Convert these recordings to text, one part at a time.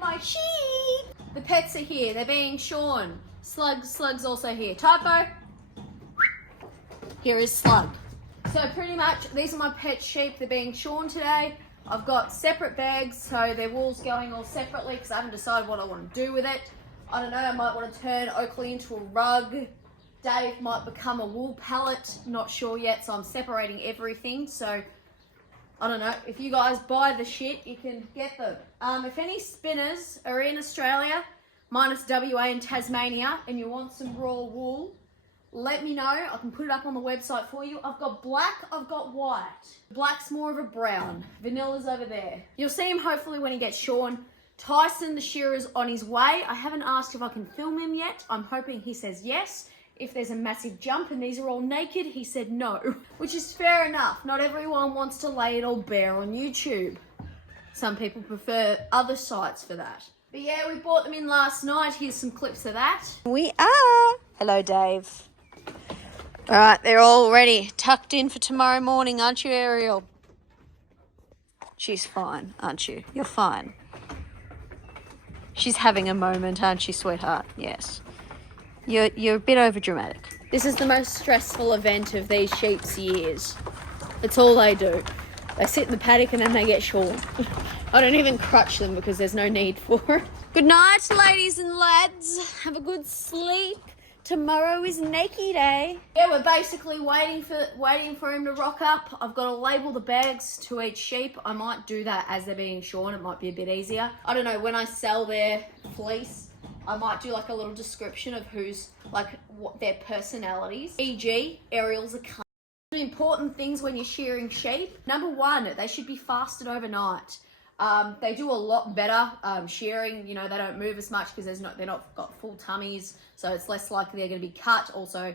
my sheep. The pets are here. They're being shorn. Slug's also here. Typo. Here is Slug. So pretty much these are my pet sheep. They're being shorn today. I've got separate bags, so their wool's going all separately because I haven't decided what I want to do with it. I don't know, I might want to turn Oakley into a rug. Dave might become a wool pallet, not sure yet, so I'm separating everything. So I don't know, if you guys buy the shit, you can get them. If any spinners are in Australia, minus WA and Tasmania, and you want some raw wool, let me know. I can put it up on the website for you. I've got black, I've got white. Black's more of a brown. Vanilla's over there. You'll see him hopefully when he gets shorn. Tyson, the shearer's on his way. I haven't asked if I can film him yet. I'm hoping he says yes. If there's a massive jump and these are all naked, he said no, which is fair enough. Not everyone wants to lay it all bare on YouTube. Some people prefer other sites for that. But yeah, we bought them in last night. Here's some clips of that. We are. Hello, Dave. All right, they're all ready, tucked in for tomorrow morning, aren't you, Ariel? She's fine, aren't you? You're fine. She's having a moment, aren't you, sweetheart? Yes. You're a bit overdramatic. This is the most stressful event of these sheep's years. It's all they do. They sit in the paddock and then they get shorn. I don't even crutch them because there's no need for it. Good night, ladies and lads. Have a good sleep. Tomorrow is naked day. Yeah, we're basically waiting for him to rock up. I've got to label the bags to each sheep. I might do that as they're being shorn. It might be a bit easier. I don't know, when I sell their fleece, I might do like a little description of who's, like, what their personalities. E.g., Ariel's a cunt. The important things when you're shearing sheep. Number one, they should be fasted overnight. They do a lot better shearing. You know, they don't move as much because they're not got full tummies, so it's less likely they're going to be cut. Also,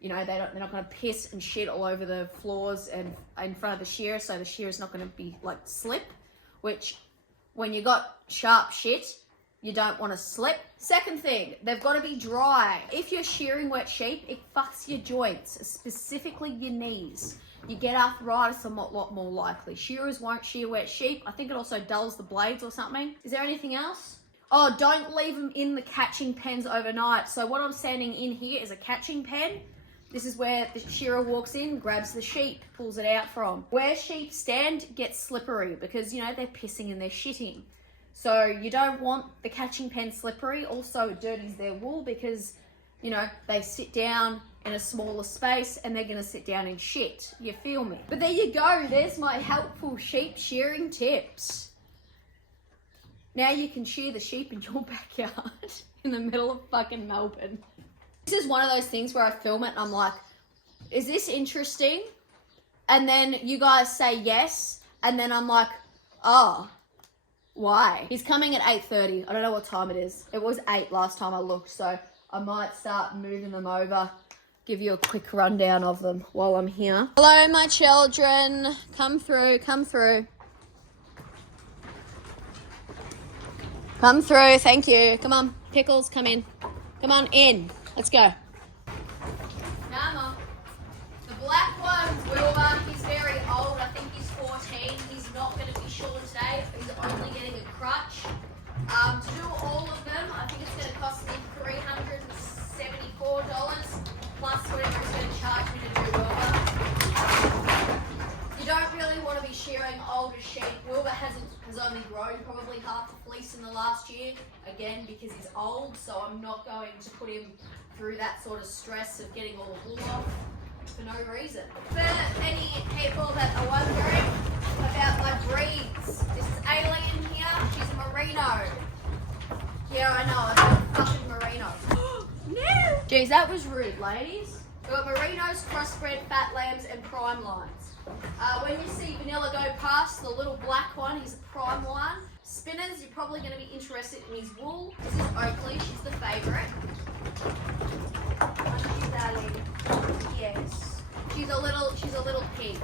you know, they're not going to piss and shit all over the floors and in front of the shear, so the shear is not going to be like slip, which when you got sharp shit, you don't want to slip. Second thing, they've got to be dry. If you're shearing wet sheep, it fucks your joints, specifically your knees. You get arthritis a lot more likely. Shearers won't shear wet sheep. I think it also dulls the blades or something. Is there anything else? Oh, don't leave them in the catching pens overnight. So what I'm standing in here is a catching pen. This is where the shearer walks in, grabs the sheep, pulls it out from. Where sheep stand gets slippery because, you know, they're pissing and they're shitting. So you don't want the catching pen slippery. Also, it dirties their wool because, you know, they sit down in a smaller space and they're going to sit down and shit. You feel me? But there you go. There's my helpful sheep shearing tips. Now you can shear the sheep in your backyard in the middle of fucking Melbourne. This is one of those things where I film it and I'm like, is this interesting? And then you guys say yes. And then I'm like, oh, why? He's coming at 8:30. I don't know what time it is. It was 8 last time I looked. So I might start moving them over. Give you a quick rundown of them while I'm here. Hello, my children. Come through, come through. Come through, thank you. Come on, Pickles, come in. Come on in. Let's go. Come on. The black one's Wilbur. He's very old. I think he's 14. He's not going to be shorn today. He's only getting a crutch. To do all of them, I think it's going to cost me $374 plus whatever he's going to charge me to do Wilbur. You don't really want to be shearing older sheep. Wilbur has only grown probably half the fleece in the last year, again because he's old, so I'm not going to put him through that sort of stress of getting all the wool off for no reason. For any people that are wondering about my breeds, this is Alien here. She's a Merino. Yeah, I know, I've got fucking Merino. No! Jeez, that was rude, ladies. We've got Merinos, crossbred, fat lambs, and prime lines. When you see Vanilla go past, the little black one, he's a prime one. Spinners, you're probably going to be interested in his wool. This is Oakley, she's the favourite. Yes. She's a little pig.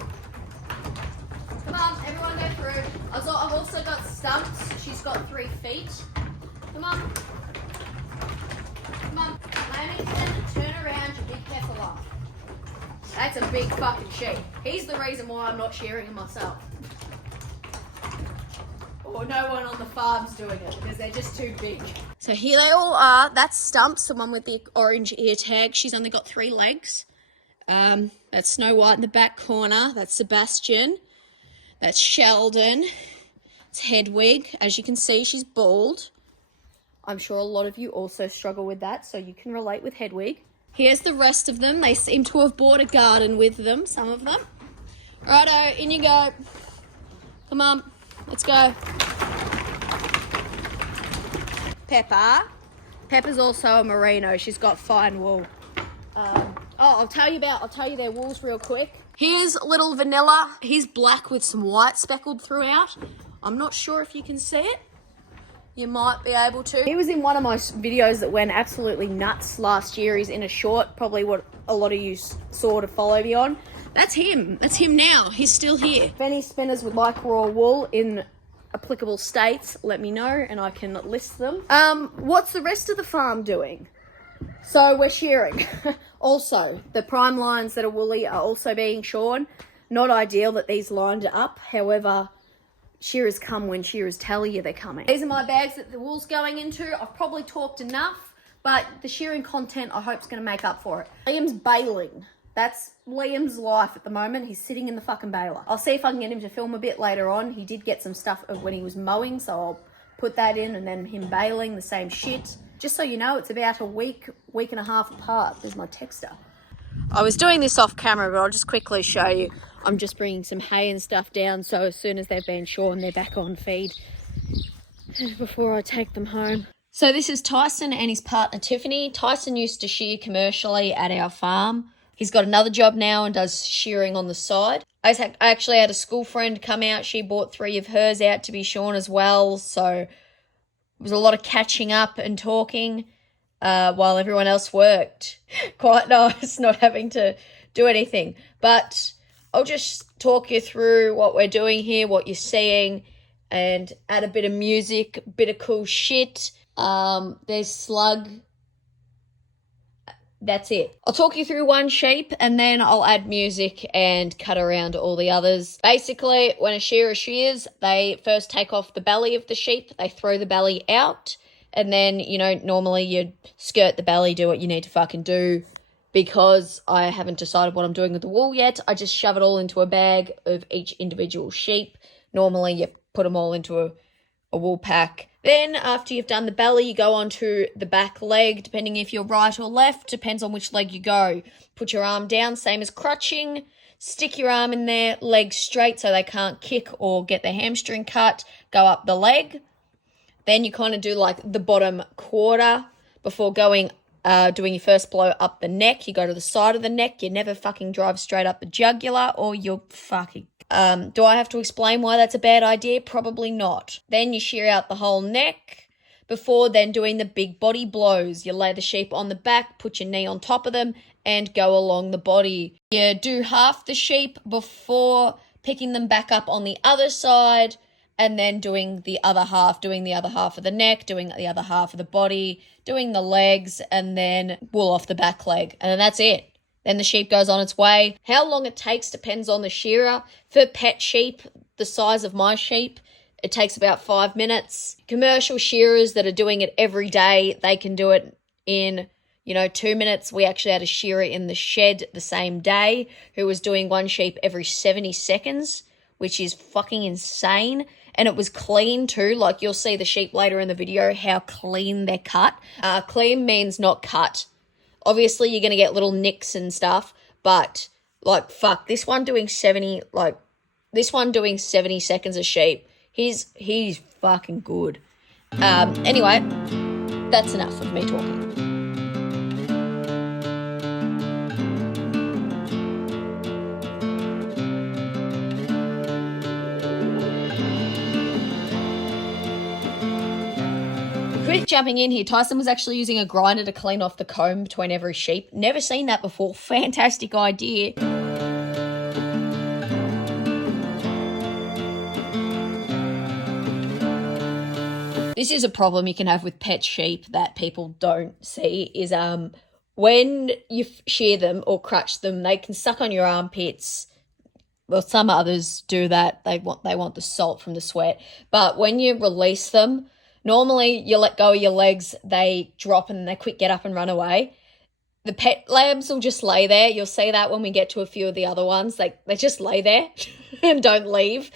Come on, everyone go through. I've also got Stumps. She's got 3 feet. Come on. Come on. Lamington, turn around, you big Kefala. That's a big fucking sheep. He's the reason why I'm not shearing him myself. or no one on the farm's doing it because they're just too big. So here they all are. That's Stumps, the one with the orange ear tag. She's only got 3 legs. That's Snow White in the back corner. That's Sebastian. That's Sheldon. It's Hedwig. As you can see, she's bald. I'm sure a lot of you also struggle with that, so you can relate with Hedwig. Here's the rest of them. They seem to have bought a garden with them, some of them. Righto, in you go. Come on, let's go. Pepper. Pepper's also a Merino. She's got fine wool. I'll tell you their wools real quick. Here's little Vanilla. He's black with some white speckled throughout. I'm not sure if you can see it. You might be able to. He was in one of my videos that went absolutely nuts last year. He's in a short, probably what a lot of you saw to follow me on. That's him. That's him now. He's still here. If any spinners would like raw wool in applicable states, let me know and I can list them. What's the rest of the farm doing? So we're shearing. Also, the prime lines that are woolly are also being shorn. Not ideal that these lined up. However, shearers come when shearers tell you they're coming. These are my bags that the wool's going into. I've probably talked enough, but the shearing content I hope is going to make up for it. Liam's baling. That's Liam's life at the moment. He's sitting in the fucking baler. I'll see if I can get him to film a bit later on. He did get some stuff of when he was mowing, so I'll put that in, and then him baling, the same shit. Just so you know, it's about a week and a half apart. There's my texter. I was doing this off camera, but I'll just quickly show you. I'm just bringing some hay and stuff down, so as soon as they've been shorn, they're back on feed before I take them home. So this is Tyson and his partner Tiffany. Tyson used to shear commercially at our farm. He's got another job now and does shearing on the side. I actually had a school friend come out. She bought 3 of hers out to be shorn as well. So it was a lot of catching up and talking while everyone else worked. Quite nice not having to do anything. But I'll just talk you through what we're doing here, what you're seeing, and add a bit of music, a bit of cool shit. There's Slug. That's it. I'll talk you through one sheep and then I'll add music and cut around all the others. Basically, when a shearer shears, they first take off the belly of the sheep. They throw the belly out. And then, you know, normally you'd skirt the belly, do what you need to fucking do. Because I haven't decided what I'm doing with the wool yet, I just shove it all into a bag of each individual sheep. Normally you put them all into a wool pack. Then after you've done the belly, you go on to the back leg, depending if you're right or left, depends on which leg you go. Put your arm down, same as crutching. Stick your arm in there, legs straight so they can't kick or get their hamstring cut. Go up the leg. Then you kind of do like the bottom quarter before doing your first blow up the neck. You go to the side of the neck. You never fucking drive straight up the jugular or you're fucking... do I have to explain why that's a bad idea? Probably not. Then you shear out the whole neck before then doing the big body blows. You lay the sheep on the back, put your knee on top of them, and go along the body. You do half the sheep before picking them back up on the other side, and then doing the other half of the neck, doing the other half of the body, doing the legs, and then wool off the back leg. And then that's it. Then the sheep goes on its way. How long it takes depends on the shearer. For pet sheep, the size of my sheep, it takes about 5 minutes. Commercial shearers that are doing it every day, they can do it in, 2 minutes. We actually had a shearer in the shed the same day who was doing one sheep every 70 seconds, which is fucking insane. And it was clean too. Like you'll see the sheep later in the video, how clean they're cut. Clean means not cut. Obviously, you're going to get little nicks and stuff, but, fuck, this one doing 70 seconds a sheep, he's fucking good. Anyway, that's enough of me talking. Quick jumping in here, Tyson was actually using a grinder to clean off the comb between every sheep. Never seen that before. Fantastic idea. This is a problem you can have with pet sheep that people don't see is when you shear them or crutch them, they can suck on your armpits. well, some others do that. They want the salt from the sweat. But when you release them, normally you let go of your legs, they drop and they quick get up and run away. The pet lambs will just lay there. You'll see that when we get to a few of the other ones. They just lay there and don't leave.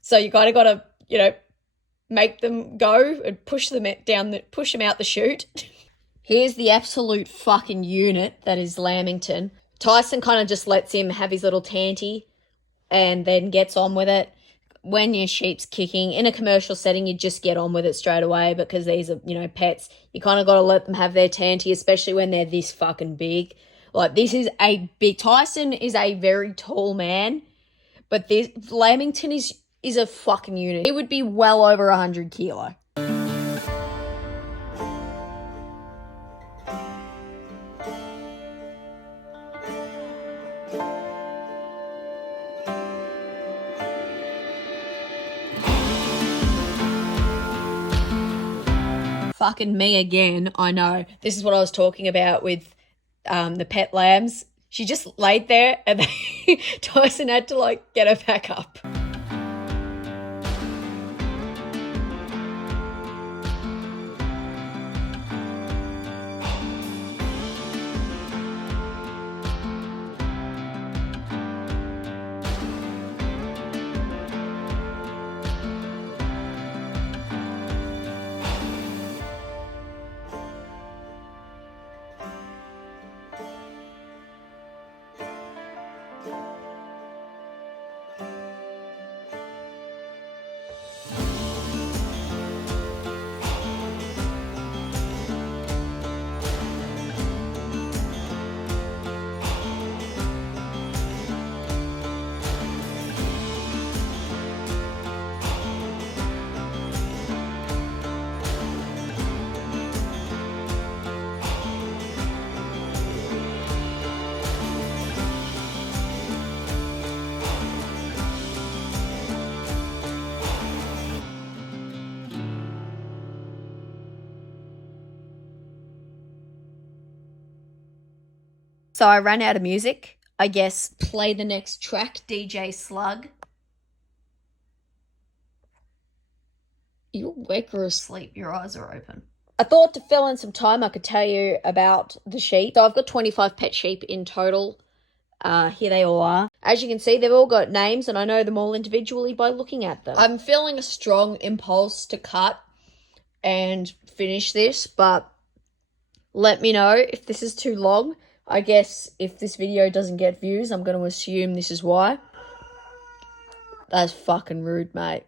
So you kind of got to, you know, make them go and push them out the chute. Here's the absolute fucking unit that is Lamington. Tyson kind of just lets him have his little tanty and then gets on with it. When your sheep's kicking, in a commercial setting, you just get on with it straight away because these are, you know, pets. You kind of got to let them have their tanty, especially when they're this fucking big. Like, this is a big... Tyson is a very tall man, but this Lamington is a fucking unit. It would be well over 100 kilo. Fucking me again, I know. This is what I was talking about with the pet lambs. She just laid there and then Tyson had to, like, get her back up. So I ran out of music. I guess play the next track, DJ Slug. You're awake or asleep? Your eyes are open. I thought to fill in some time I could tell you about the sheep. So I've got 25 pet sheep in total. Here they all are. As you can see, they've all got names and I know them all individually by looking at them. I'm feeling a strong impulse to cut and finish this, but let me know if this is too long. I guess if this video doesn't get views, I'm going to assume this is why. That's fucking rude, mate.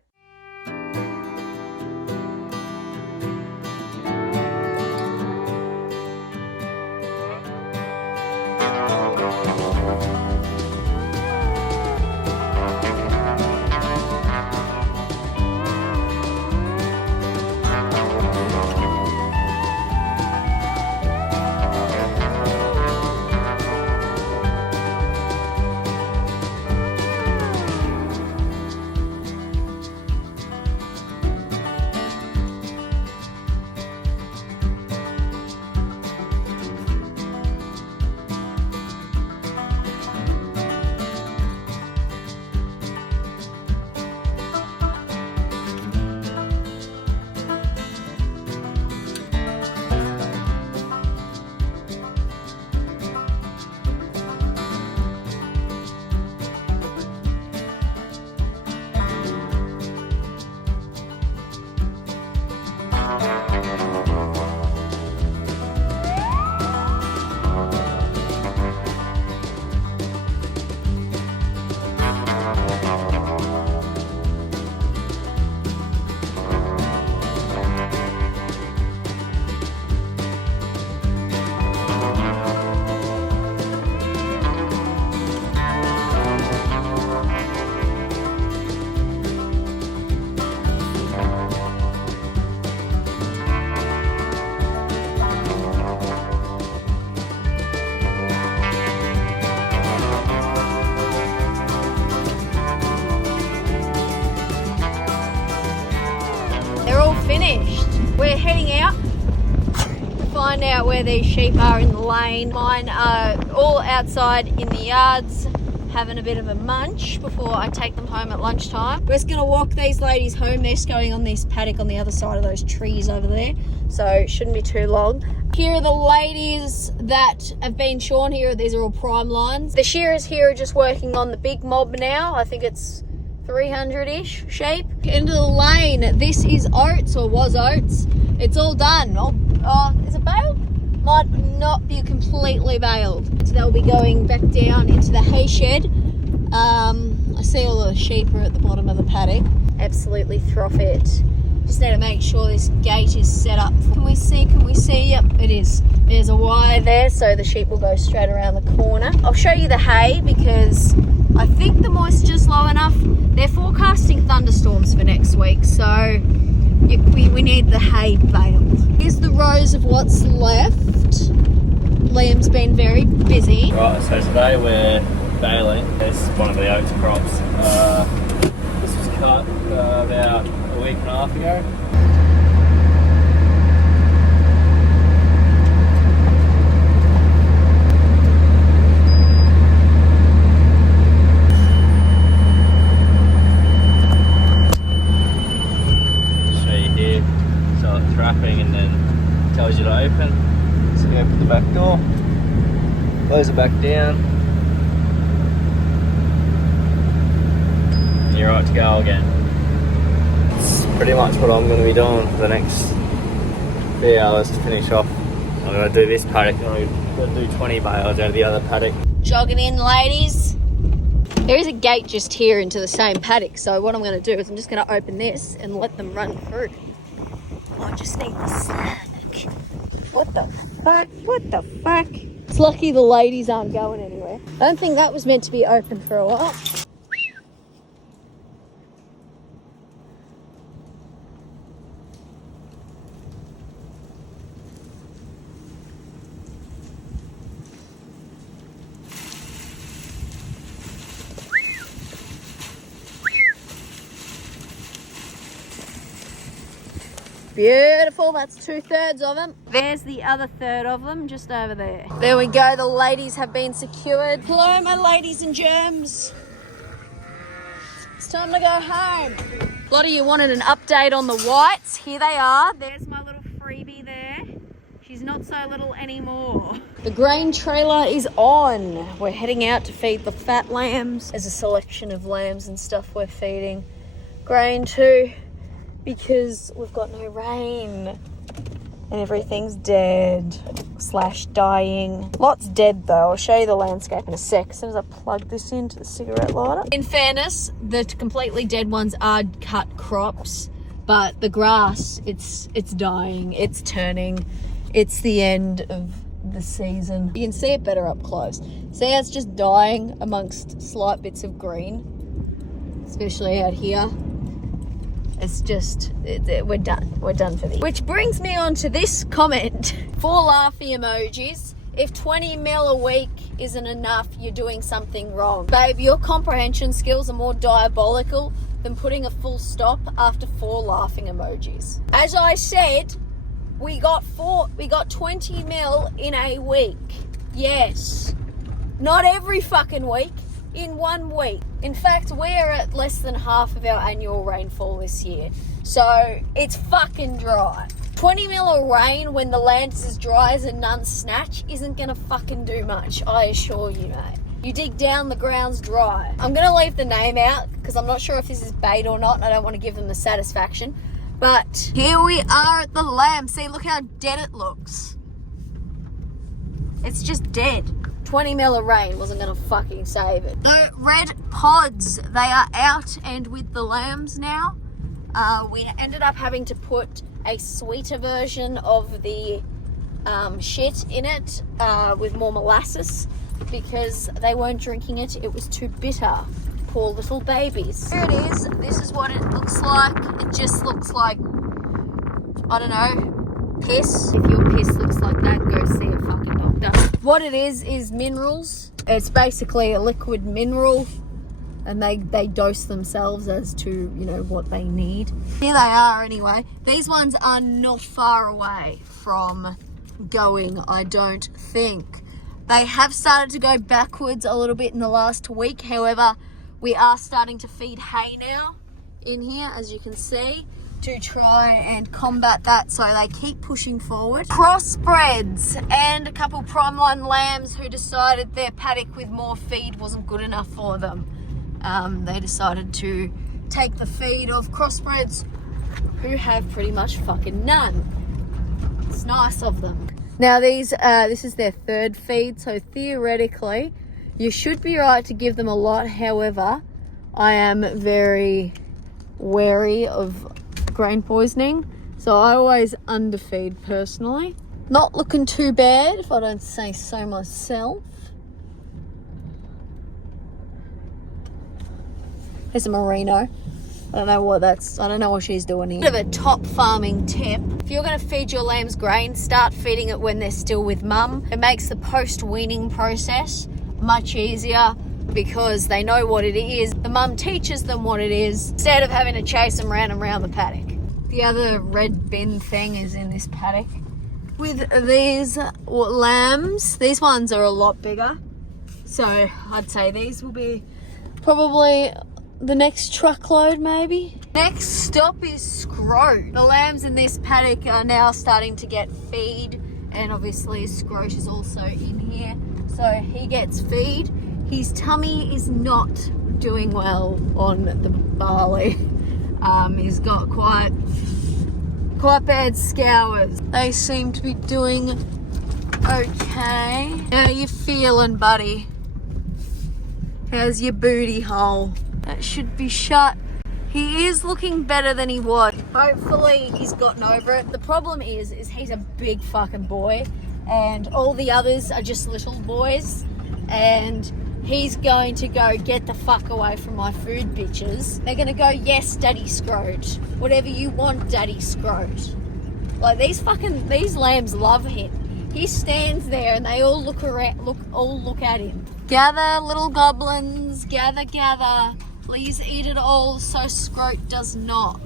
We're heading out to find out where these sheep are in the lane. Mine are all outside in the yards. having a bit of a munch before I take them home at lunchtime. We're just gonna walk these ladies home. They're just going on this paddock on the other side of those trees over there, so it shouldn't be too long. Here are the ladies that have been shorn here. These are all prime lines. The shearers here are just working on the big mob now. I think it's 300-ish sheep. Into the lane, this is oats, or was oats. It's all done. Oh, is it baled? Might not be completely baled. So they'll be going back down into the hay shed. I see all the sheep are at the bottom of the paddock. Absolutely throff it. Just need to make sure this gate is set up. Can we see? Yep, it is. There's a wire there, so the sheep will go straight around the corner. I'll show you the hay because I think the moisture's low enough. They're forecasting thunderstorms for next week, so we need the hay baled. Here's the rows of what's left. Liam's been very busy. Right, so today we're baling. This is one of the oats crops. This was cut about a week and a half ago. Show you here. So it's wrapping and then tells you to open. So you open the back door, close it back down, and you're right to go again. It's pretty much what I'm going to be doing for the next few hours to finish off. I'm going to do this paddock and I'm going to do 20 bales out of the other paddock. Jogging in, ladies. There is a gate just here into the same paddock, so what I'm going to do is I'm just going to open this and let them run through. I just need the slack. What the fuck? What the fuck? It's lucky the ladies aren't going anywhere. I don't think that was meant to be open for a while. Beautiful, that's 2/3 of them. There's the other third of them just over there. There we go, the ladies have been secured. Hello, my ladies and germs. It's time to go home. A lot of you wanted an update on the whites. Here they are. There's my little freebie there. She's not so little anymore. The grain trailer is on. We're heading out to feed the fat lambs. There's a selection of lambs and stuff we're feeding grain to, because we've got no rain and everything's dead / dying. Lots dead though. I'll show you the landscape in a sec as soon as I plug this into the cigarette lighter. In fairness, the completely dead ones are cut crops, but the grass, it's dying, it's turning. It's the end of the season. You can see it better up close. See how it's just dying amongst slight bits of green, especially out here. It's just, we're done. We're done for this. Which brings me on to this comment. 4 laughy emojis. If 20 mil a week isn't enough, you're doing something wrong. Babe, your comprehension skills are more diabolical than putting a full stop after 4 laughing emojis. As I said, we got 20 mil in a week. Yes. Not every fucking week. In 1 week. In fact, we're at less than half of our annual rainfall this year. So it's fucking dry. 20 mil of rain when the land is as dry as a nun's snatch isn't gonna fucking do much, I assure you, mate. You dig down, the ground's dry. I'm gonna leave the name out because I'm not sure if this is bait or not and I don't want to give them the satisfaction. But here we are at the lamb. See, look how dead it looks. It's just dead. 20 mil of rain wasn't gonna fucking save it. The red pods, they are out and with the lambs now. We ended up having to put a sweeter version of the shit in it with more molasses because they weren't drinking it. It was too bitter. Poor little babies. Here it is. This is what it looks like. It just looks like, I don't know, piss. If your piss looks like that, go see a fucking doctor. What it is minerals. It's basically a liquid mineral and they dose themselves as to, you know, what they need. Here they are anyway. These ones are not far away from going, I don't think. They have started to go backwards a little bit in the last week. However, we are starting to feed hay now in here, as you can see, to try and combat that, so they keep pushing forward. Crossbreds and a couple Primeline lambs who decided their paddock with more feed wasn't good enough for them. They decided to take the feed of crossbreds who have pretty much fucking none. It's nice of them. Now this is their third feed, so theoretically you should be right to give them a lot. However, I am very wary of grain poisoning, so I always underfeed personally. Not looking too bad if I don't say so myself. Here's a Merino. I don't know what she's doing here. Bit of a top farming tip. If you're going to feed your lambs grain, start feeding it when they're still with mum. It makes the post-weaning process much easier because they know what it is. The mum teaches them what it is instead of having to chase them round and round the paddock. The other red bin thing is in this paddock with these lambs. These ones are a lot bigger, so I'd say these will be probably the next truckload maybe. Next stop is Scroat. The lambs in this paddock are now starting to get feed, and obviously Scroat is also in here, so he gets feed. His tummy is not doing well on the barley. He's got quite bad scours. They seem to be doing okay. How you feeling, buddy? How's your booty hole? That should be shut. He is looking better than he was. Hopefully he's gotten over it. The problem is he's a big fucking boy, and all the others are just little boys, and he's going to go, get the fuck away from my food, bitches. They're going to go, yes, Daddy Scroat. Whatever you want, Daddy Scroat. Like, these lambs love him. He stands there and they all look at him. Gather, little goblins, gather, gather. Please eat it all so Scroat does not.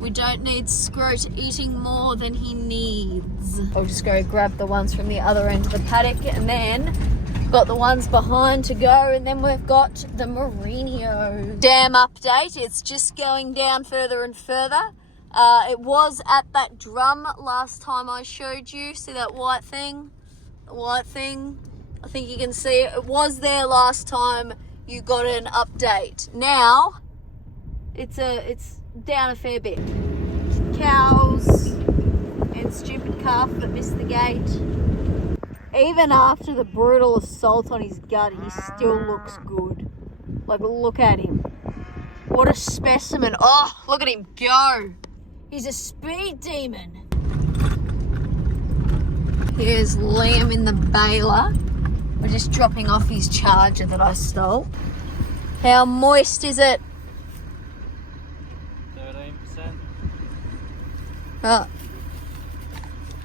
We don't need Scroat eating more than he needs. I'll just go grab the ones from the other end of the paddock, and then got the ones behind to go, and then we've got the Merino. Dam update, it's just going down further and further. It was at that drum last time I showed you. See that white thing? The white thing? I think you can see it. It was there last time you got an update. Now, it's down a fair bit. Cows and stupid calf that missed the gate. Even after the brutal assault on his gut, he still looks good. Like, look at him. What a specimen. Oh, look at him go. He's a speed demon. Here's Liam in the baler. We're just dropping off his charger that I stole. How moist is it? 13%. Oh.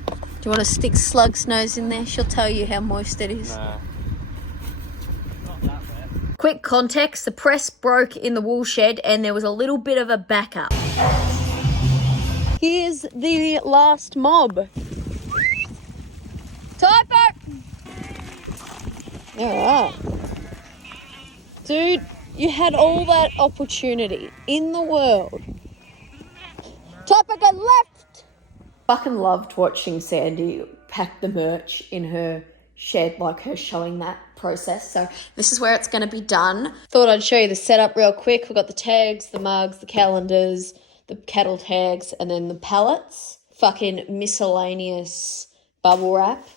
Do you want to stick Slug's nose in there? She'll tell you how moist it is. Nah. Not that bad. Quick context, the press broke in the wool shed and there was a little bit of a backup. Here's the last mob. Typo! Alright. Dude, you had all that opportunity in the world. Typo, go left! Fucking loved watching Sandy pack the merch in her shed, like her showing that process. So this is where it's going to be done. Thought I'd show you the setup real quick. We've got the tags, the mugs, the calendars, the cattle tags, and then the pallets. Fucking miscellaneous bubble wrap.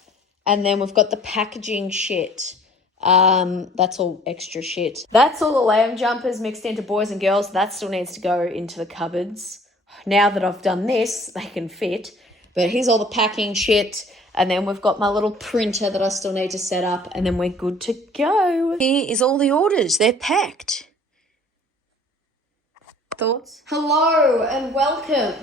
And then we've got the packaging shit. That's all extra shit. That's all the lamb jumpers mixed into boys and girls. That still needs to go into the cupboards. Now that I've done this, they can fit. But here's all the packing shit. And then we've got my little printer that I still need to set up. And then we're good to go. Here is all the orders. They're packed. Thoughts? Hello and welcome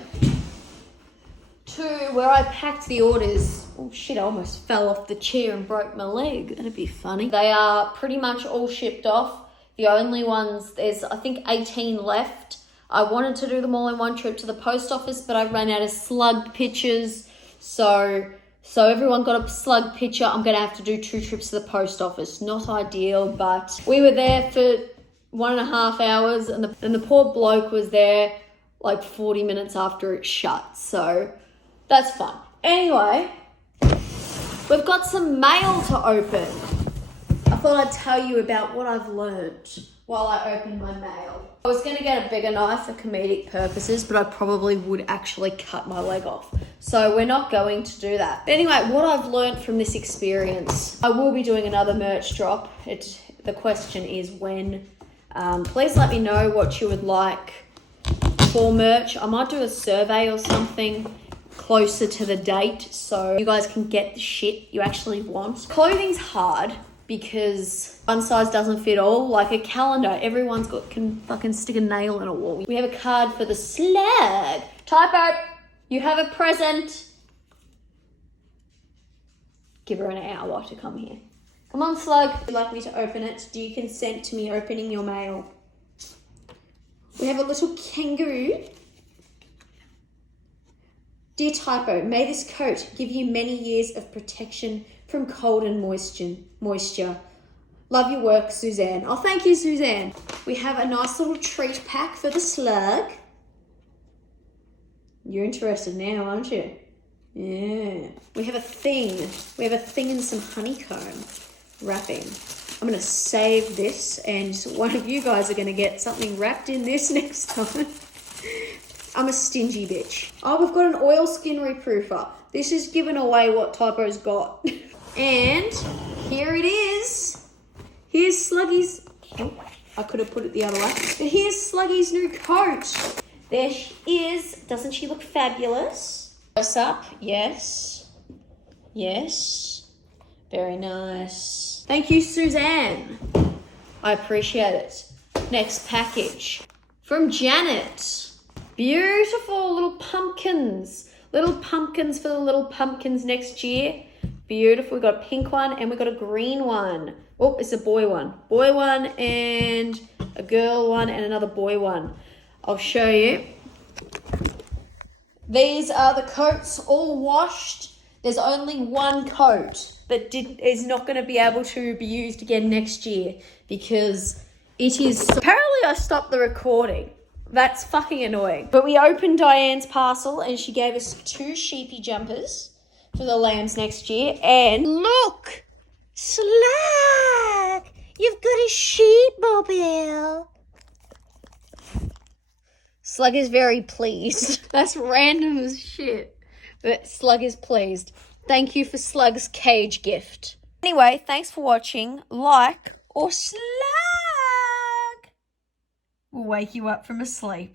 to where I packed the orders. Oh shit, I almost fell off the chair and broke my leg. That'd be funny. They are pretty much all shipped off. The only ones, there's I think 18 left. I wanted to do them all in one trip to the post office, but I ran out of slug pictures. So So everyone got a slug picture. I'm going to have to do 2 trips to the post office. Not ideal, but we were there for 1.5 hours and the poor bloke was there like 40 minutes after it shut. So that's fun. Anyway, we've got some mail to open. I thought I'd tell you about what I've learned while I opened my mail. I was going to get a bigger knife for comedic purposes, but I probably would actually cut my leg off. So we're not going to do that. But anyway, what I've learned from this experience, I will be doing another merch drop. The question is when. Please let me know what you would like for merch. I might do a survey or something closer to the date so you guys can get the shit you actually want. Clothing's hard because one size doesn't fit all. Like a calendar, everyone's can fucking stick a nail in a wall. We have a card for the slug. Typo, you have a present. Give her an hour to come here. Come on, slug. Would you like me to open it? Do you consent to me opening your mail? We have a little kangaroo. Dear Typo, may this coat give you many years of protection from cold and moisture. Love your work, Suzanne. Oh, thank you, Suzanne. We have a nice little treat pack for the slug. You're interested now, aren't you? Yeah. We have a thing. We have a thing and some honeycomb wrapping. I'm going to save this and one of you guys are going to get something wrapped in this next time. I'm a stingy bitch. Oh, we've got an oilskin reproofer. This is giving away what Typo's got. And here it is. Here's Sluggy's... Oh, I could have put it the other way. But here's Sluggy's new coat. There she is. Doesn't she look fabulous? Close up. Yes. Yes. Very nice. Thank you, Suzanne. I appreciate it. Next package. From Janet. Beautiful little pumpkins. Little pumpkins for the little pumpkins next year. Beautiful. We've got a pink one and we've got a green one. Oh, it's a boy one. Boy one and a girl one and another boy one. I'll show you. These are the coats all washed. There's only one coat that is not going to be able to be used again next year because it is... Apparently I stopped the recording. That's fucking annoying. But we opened Diane's parcel and she gave us 2 sheepy jumpers for the lambs next year. And look, Slug, you've got a sheep mobile. Slug is very pleased. That's random as shit. But Slug is pleased. Thank you for Slug's cage gift. Anyway, thanks for watching. Like or Slug will wake you up from a sleep.